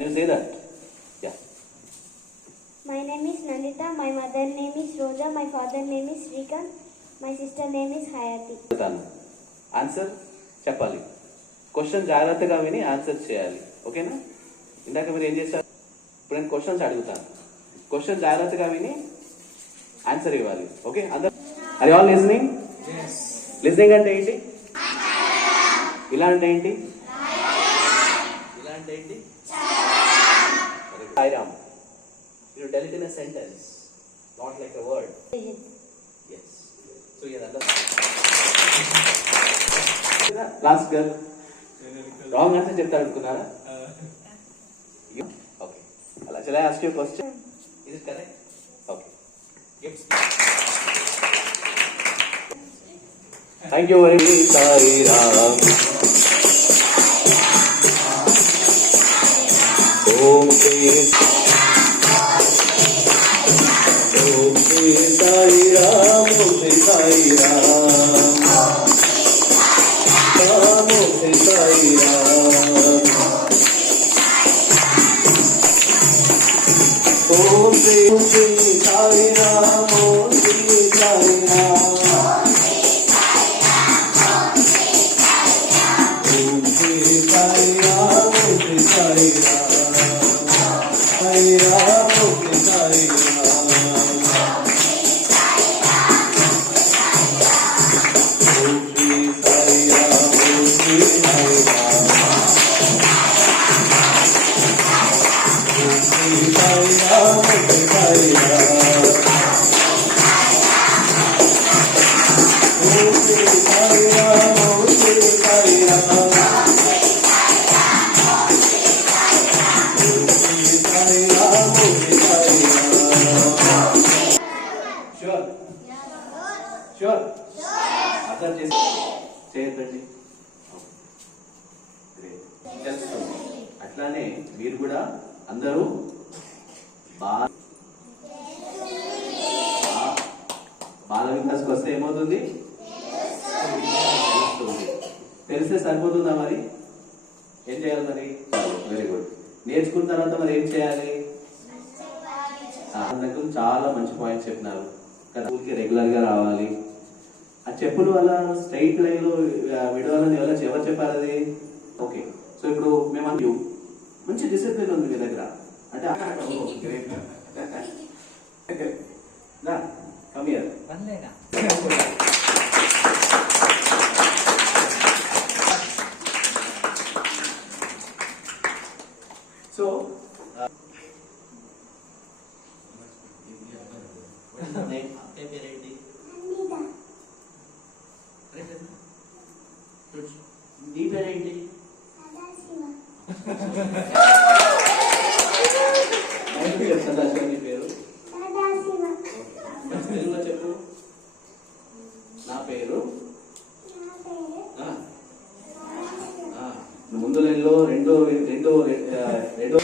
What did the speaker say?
Can you say that? Yeah. My name is Nandita. My mother name is Roja. My father name is Srikant. My sister name is Hayati. Answer చెప్పాలి question జాగ్రత్తగా విని answer చేయాలి ఓకేనా ఇందాక మీరు ఏం చేశారు ఇప్పుడు నేను క్వశ్చన్స్ అడుగుతాను క్వశ్చన్ జాగ్రత్తగా విని ఆన్సర్ ఇవ్వాలి ఓకే అందరు అది ఆల్ లిజనింగ్ లిజనింగ్ అంటే ఏంటి ఇలా అంటే ఏంటి అంటే ఏంటి? Sairam you tell it in a sentence not like a word. Yes so ఇదంతా లాస్ట్ గర్ల్? రాంగ్ ఆన్సర్ చెప్తారు అనుకున్నారా? ఓకే అలా చలా ask you question is it correct okay gifts thank you very much Sai Ram Om Sri Sai Ram, Om Sri Sai Ram. చేయొద్దండి అట్లానే మీరు కూడా అందరూ బా- బాల వికాస్కి వస్తే ఏమవుతుంది? తెలిస్తే సరిపోతుందా మరి? ఏం చేయాలి మరి? వెరీ గుడ్ నేర్చుకున్న తర్వాత మరి ఏం చేయాలి? చాలా మంచి పాయింట్ చెప్పినారు. కదా స్కూల్కి రెగ్యులర్గా రావాలి. చెప్పులు అలా స్ట్రైట్ లైన్లో విడవాలని ఎవరో ఎవరు చెప్పారు అది? ఓకే సో ఇప్పుడు మేము మంచి డిసిప్లిన్ ఉంది మీ దగ్గర. అంటే కమియర్ సో పేరేంటి నీ పేరేంటి? సదాశివ. నీ పేరు? తెలుగులో చెప్పు. నా పేరు? ముందు లైన్లో రెండో రెండో రెండో